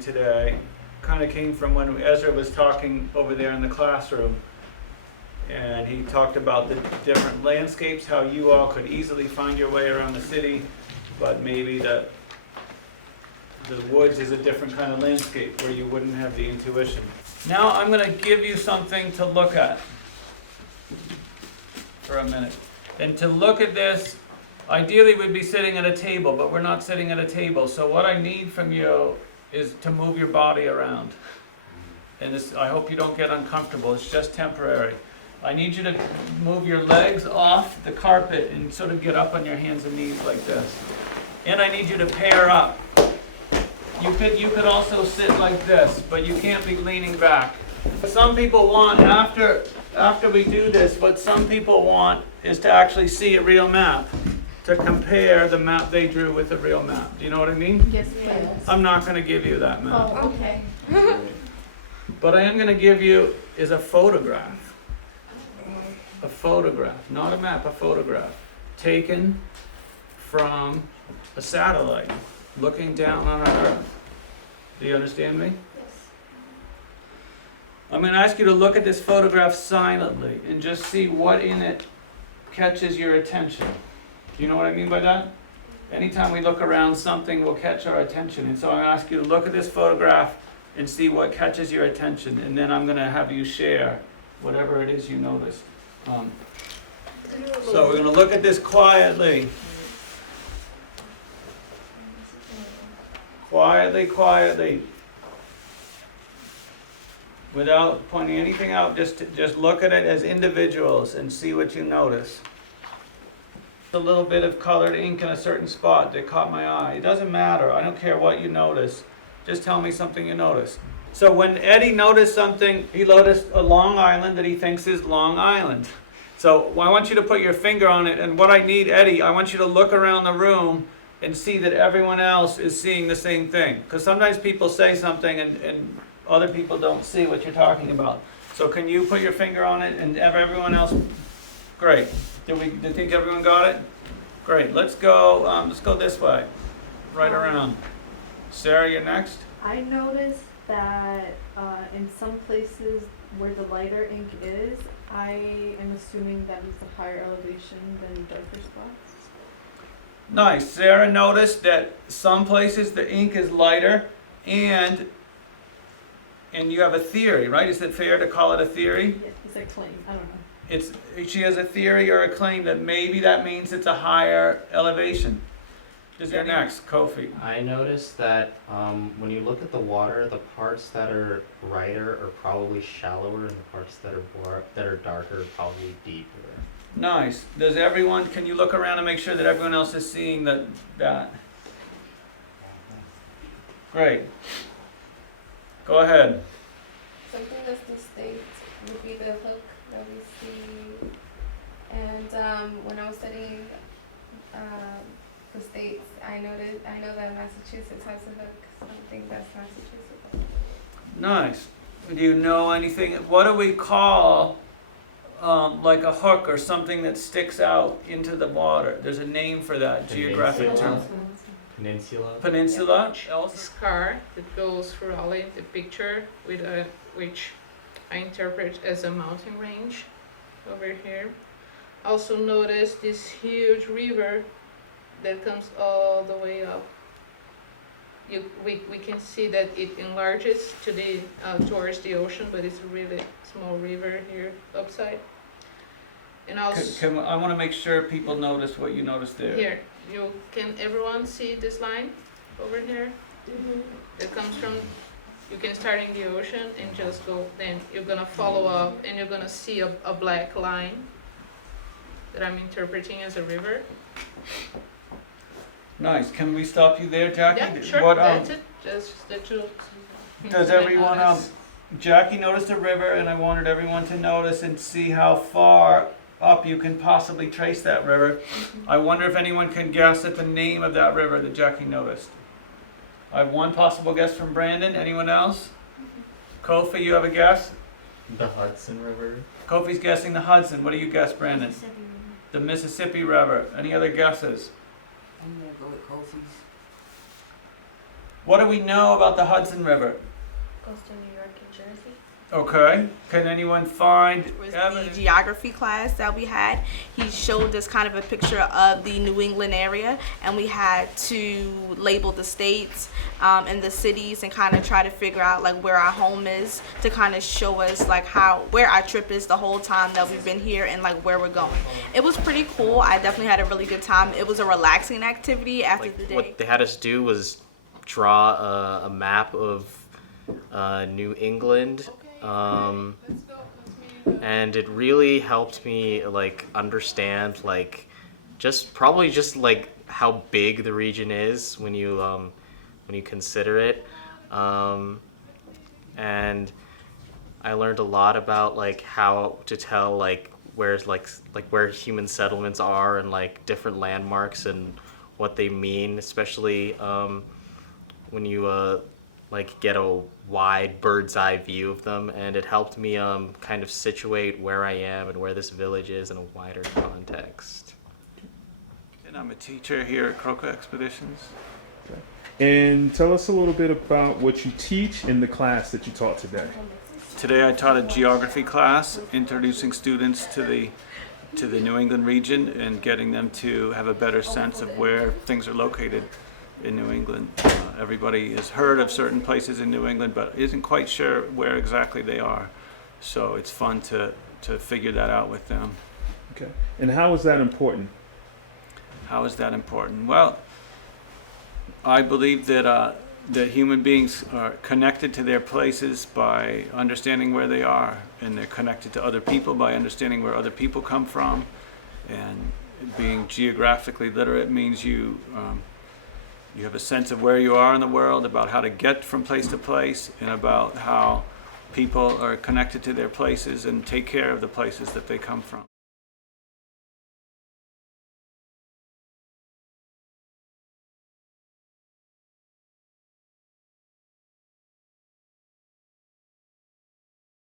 today kind of came from when Ezra was talking over there in the classroom. And he talked about the different landscapes, how you all could easily find your way around the city, but maybe the woods is a different kind of landscape where you wouldn't have the intuition. Now I'm going to give you something to look at for a minute. And to look at this, ideally we'd be sitting at a table, but we're not sitting at a table. So what I need from you is to move your body around. And this, I hope you don't get uncomfortable, it's just temporary. I need you to move your legs off the carpet and sort of get up on your hands and knees like this. And I need you to pair up. You could also sit like this, but you can't be leaning back. Some people want, after we do this, what some people want is to actually see a real map, to compare the map they drew with a real map. Do you know what I mean? Yes, please. I'm not going to give you that map. Oh, okay. What I am going to give you is a photograph. A photograph, not a map, a photograph, taken from a satellite, looking down on our Earth. Do you understand me? Yes. I'm going to ask you to look at this photograph silently and just see what in it catches your attention. Do you know what I mean by that? Anytime we look around, something will catch our attention. And so I'm going to ask you to look at this photograph and see what catches your attention. And then I'm going to have you share whatever it is you noticed. So we're going to look at this quietly. Quietly. Without pointing anything out, just look at it as individuals and see what you notice. A little bit of colored ink in a certain spot that caught my eye. It doesn't matter. I don't care what you notice. Just tell me something you noticed. So when Eddie noticed something, he noticed a Long Island that he thinks is Long Island. So I want you to put your finger on it, and what I need, Eddie, I want you to look around the room and see that everyone else is seeing the same thing. Because sometimes people say something and other people don't see what you're talking about. So can you put your finger on it and everyone else? Great. Do you think everyone got it? Great. Let's go this way. Right around. Sarah, you're next. I noticed that in some places where the lighter ink is, I am assuming that is a higher elevation than darker spots. Nice. Sarah noticed that some places the ink is lighter and you have a theory, right? Is it fair to call it a theory? Yeah, it's a claim. I don't know. She has a theory or a claim that maybe that means it's a higher elevation. You're next, Kofi. I noticed that when you look at the water, the parts that are brighter are probably shallower, and the parts that are darker are probably deeper. Nice. Can you look around and make sure that everyone else is seeing that? Great. Go ahead. Something that's distinct would be the hook that we see. And when I was studying the states, I know that Massachusetts has a hook. Something that's Massachusetts. Nice. Do you know anything? What do we call like a hook or something that sticks out into the water? There's a name for that, geographic term. Peninsula. Peninsula. Scar that goes through Raleigh, the picture with which I interpret as a mountain range over here. Also notice this huge river that comes all the way up. We can see that it enlarges to towards the ocean, but it's a really small river here upside. And also I want to make sure people notice what you noticed there. here, can everyone see this line over here? Mm-hmm. It comes from, you can start in the ocean and just go, then you're gonna follow up and you're gonna see a black line that I'm interpreting as a river. Nice. Can we stop you there, Jackie? Yeah, sure, What, that's it, just that you. does everyone, Jackie noticed a river, and I wanted everyone to notice and see how far up you can possibly trace that river. I wonder if anyone can guess at the name of that river that Jackie noticed. I have one possible guess from Brandon. Anyone else? Kofi, you have a guess? The Hudson River. Kofi's guessing the Hudson. What do you guess, Brandon? The Mississippi River. Any other guesses? I'm gonna go with Kofi's. What do we know about the Hudson River? Goes to New York and Jersey. Okay. Can anyone find Was evidence? the geography class that we had. He showed us kind of a picture of the New England area, and we had to label the states and the cities and kind of try to figure out like where our home is to kind of show us like where our trip is the whole time that we've been here and like where we're going. It was pretty cool. I definitely had a really good time. It was a relaxing activity after Like the day. what they had us do was draw a map of New England, and it really helped me like understand like probably just like how big the region is when you consider it, and I learned a lot about like how to tell like where's like where human settlements are and like different landmarks and what they mean, especially when you like get a wide bird's eye view of them, and it helped me kind of situate where I am and where this village is in a wider context. And I'm a teacher here at Kroka Expeditions. And tell us a little bit about what you teach in the class that you taught today. Today I taught a geography class, introducing students to the New England region and getting them to have a better sense of where things are located in New England. Everybody has heard of certain places in New England, but isn't quite sure where exactly they are. So it's fun to figure that out with them. Okay. And how is that important? How is that important? Well, I believe that human beings are connected to their places by understanding where they are, and they're connected to other people by understanding where other people come from. And being geographically literate means you have a sense of where you are in the world, about how to get from place to place, and about how people are connected to their places and take care of the places that they come from.